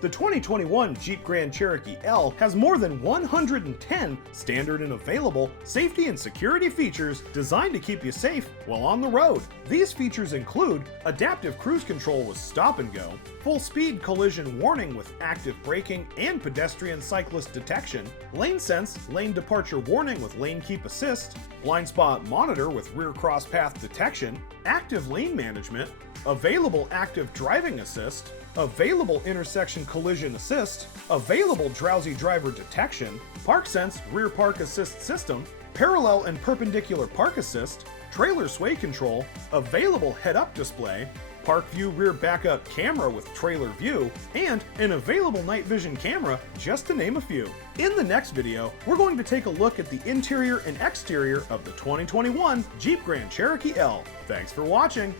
The 2021 Jeep Grand Cherokee L has more than 110 standard and available safety and security features designed to keep you safe while on the road. These features include adaptive cruise control with stop and go, full speed collision warning with active braking and pedestrian cyclist detection, lane sense lane departure warning with lane keep assist, blind spot monitor with rear cross path detection, active lane management, available active driving assist, available intersection collision assist, available drowsy driver detection, ParkSense rear park assist system, parallel and perpendicular park assist, trailer sway control, available head-up display, park view rear backup camera with trailer view, and an available night vision camera, just to name a few. In the next video, we're going to take a look at the interior and exterior of the 2021 Jeep Grand Cherokee L. Thanks for watching.